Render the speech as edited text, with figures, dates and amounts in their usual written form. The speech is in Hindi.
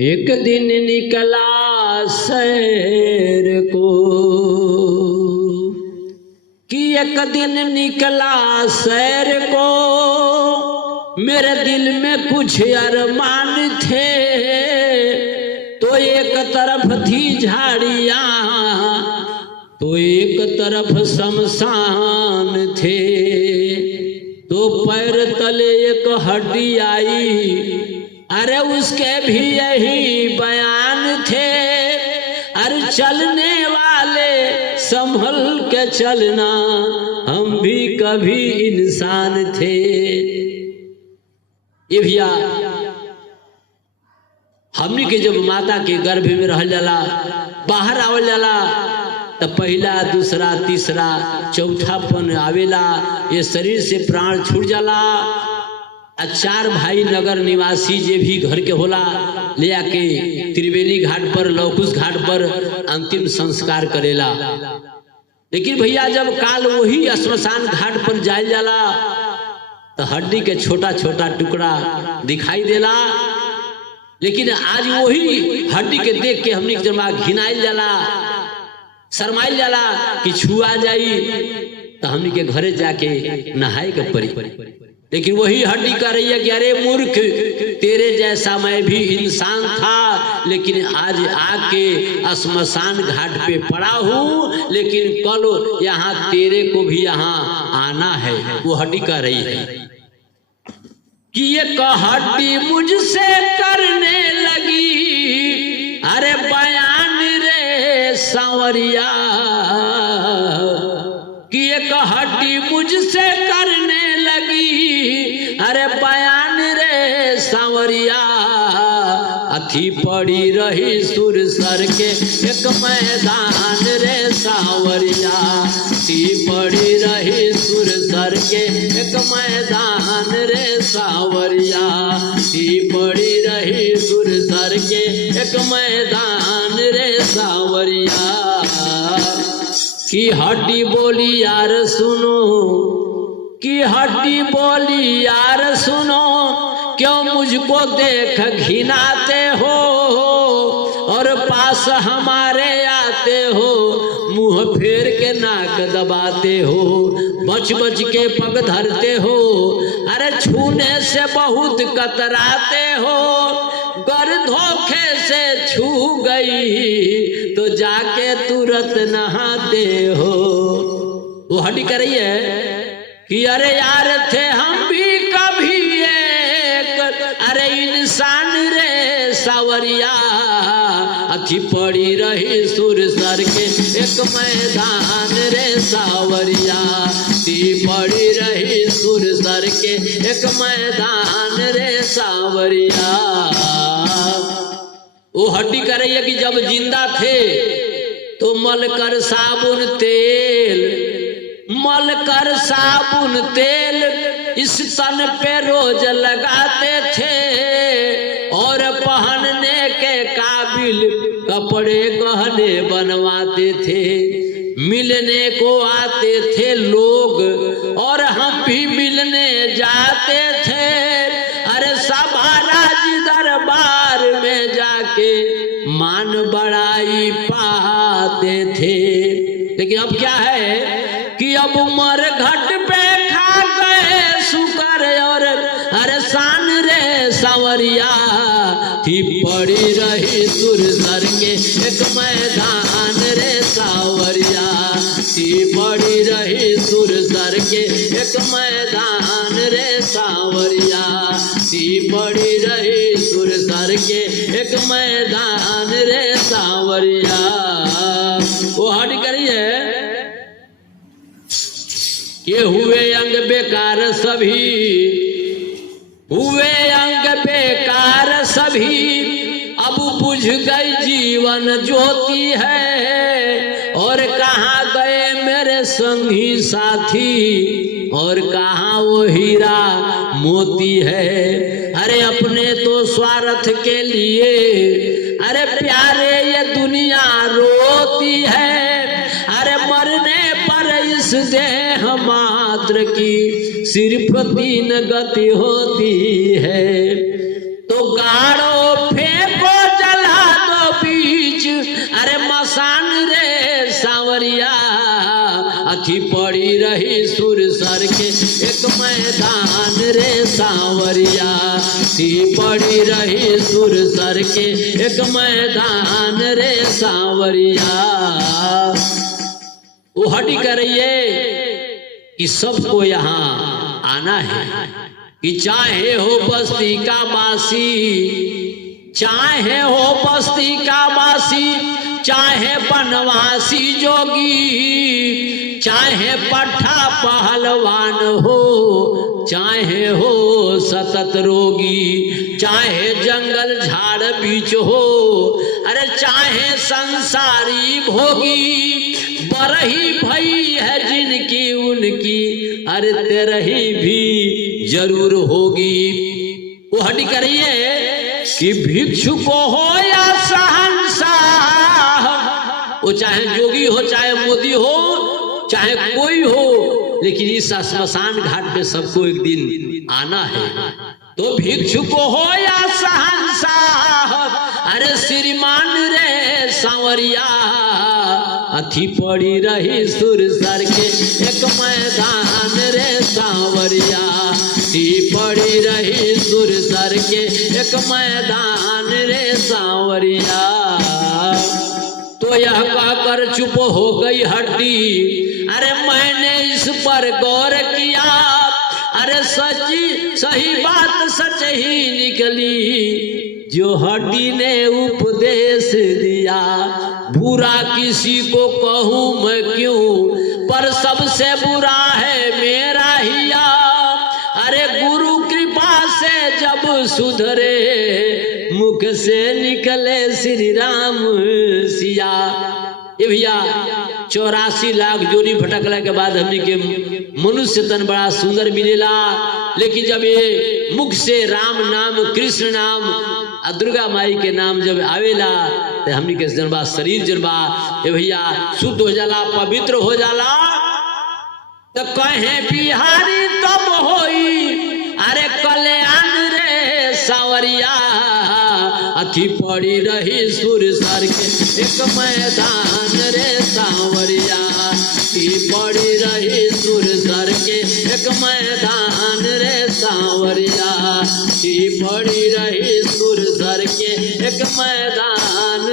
एक दिन निकला सैर को कि एक दिन निकला सैर को मेरे दिल में कुछ अरमान थे। तो एक तरफ थी झाड़ियां तो एक तरफ शमशान थे। तो पैर तले एक हड्डी आई अरे उसके भी यही बयान थे। अरे चलने वाले संभल के चलना हम भी कभी इंसान थे। ये भैया हमनी के जब माता के गर्भ में रह जाला बाहर आवल जाला तो पहला दूसरा तीसरा चौथापन आवेला। ये शरीर से प्राण छूट जाला। चार भाई नगर निवासी जे भी घर के होला ले आके त्रिवेणी घाट पर लौकुश घाट पर अंतिम संस्कार करेला। लेकिन भैया जब काल वही श्मशान घाट पर जाए जाला तो हड्डी के छोटा छोटा टुकड़ा दिखाई देला। लेकिन आज वही हड्डी के देख के हमनी के जमा घिनाइल जाला शर्माइल जाला कि छुआ जाई तो हमनी के घरे जाके नहाए के पड़ी। लेकिन वही हड्डी कह रही है कि अरे मूर्ख तेरे जैसा मैं भी इंसान था लेकिन आज आके श्मशान घाट पे पड़ा हूँ। लेकिन कल यहाँ तेरे को भी यहाँ आना है। वो हड्डी कह रही है कि ये हड्डी मुझसे करने लगी अरे बयान रे सांवरिया कि एक हड्डी मुझसे करने लगी अरे बयान रे सांवरिया। अथी पड़ी रही सुर सर के एक मैदान रे सांवरिया। अथी पड़ी रही सुर सर के एक मैदान रे सांवरिया। अथी पड़ी रही सुर सर के एक मैदान रे सांवरिया। कि हड्डी बोली यार सुनो कि हड्डी बोली यार सुनो क्यों मुझको देख घिनाते हो और पास हमारे आते हो मुंह फेर के नाक दबाते हो बच बच के पग धरते हो अरे छूने से बहुत कतराते हो। गर धोखे से छू गई तो जाके तुरंत नहाते हो। वो हड्डी कर रही है कि अरे यार थे हम भी कभी एक अरे इंसान रे सांवरिया। अथी पड़ी रही सुर सर के एक मैदान रे सांवरिया। अथी पड़ी रही सुर सर के एक मैदान रे सांवरिया। वो हड्डी कर रही है कि जब जिंदा थे तो मलकर साबुन तेल इस तन पे रोज लगाते थे और पहनने के काबिल कपड़े गहने बनवाते थे। मिलने को आते थे लोग और हम भी मिलने जाते थे। अरे सभा राज दरबार में जाके मान बड़ाई पाते थे। लेकिन अब क्या है कि अब उमर घट पे खा गए शुकर और अरे शान रे सांवरिया। थी पड़ी रही सुर सर के एक मैदान रे सांवरिया। थी पड़ी रही सुर सर के एक मैदान रे सांवरिया। थी पड़ी रही सुर सर के एक मैदान रे सांवरिया। वो हट करी है ये हुए अंग बेकार सभी हुए अंग बेकार सभी अब बुझ गई जीवन ज्योति है। और कहाँ गए मेरे संगी साथी और कहाँ वो हीरा मोती है। अरे अपने तो स्वार्थ के लिए अरे प्यारे ये दुनिया रोती है। अरे मरने पर इस देह मात्र की सिर्फ 3 गति होती है। तो गाड़ो फेंको अथी पड़ी रही सुर सर के एक मैदान रे सांवरिया, थी पड़ी रही सुर सर के एक मैदान रे सांवरिया। वो हटी कर रही है कि सबको यहाँ आना है, कि चाहे हो बस्ती का बासी, चाहे हो बस्ती का बासी, चाहे बनवासी जोगी, चाहे पट्ठा पहलवान हो, चाहे हो सतत रोगी, चाहे जंगल झाड़ बीच हो, अरे चाहे संसारी भोगी, बरही भई है जिनकी उनकी, अरे तेरही भी जरूर होगी। वो हटी कर रही है कि भिक्षु को हो या शहंशाह, वो चाहे जोगी हो, चाहे मोदी हो, चाहे कोई हो, लेकिन इस श्मशान घाट पे सबको एक दिन आना है। तो भिक्षु को हो या शहंशाह, अरे श्रीमान रे सांवरिया, अथी पड़ी रही सुर सर के एक मैदान रे सांवरिया, थी पड़ी रही सुर सर के एक मैदान रे सांवरिया। तो यह कहकर चुप हो गई हड्डी, अरे मैंने इस पर गौर किया, अरे सच्ची सही बात सच ही निकली, जो हड्डी ने उपदेश दिया, बुरा किसी को कहूँ मैं क्यों, पर सबसे बुरा है मेरा हिया, अरे गुरु कृपा से जब सुधरे, मुख से निकले श्री राम सिया। ये भैया 84 लाख जोड़ी भटकला के बाद हमने के मनुष्य तन बड़ा सुंदर मिलेला, लेकिन जब ये मुख से राम नाम, कृष्ण नाम, दुर्गा माई के नाम जब आवेला, तो हमने के जनबा शरीर जनबा ये भैया शुद्ध हो जाला, पवित्र हो जाला। तो कहे बिहारी तब होई, अरे कल्याण रे सांवरिया, अथी पड़ी रही सुर सर के एक मैदान रे सांवरिया, थी पड़ी रही सुर सर के एक मैदान रे सांवरिया, थी पड़ी रही सुर सर के एक मैदान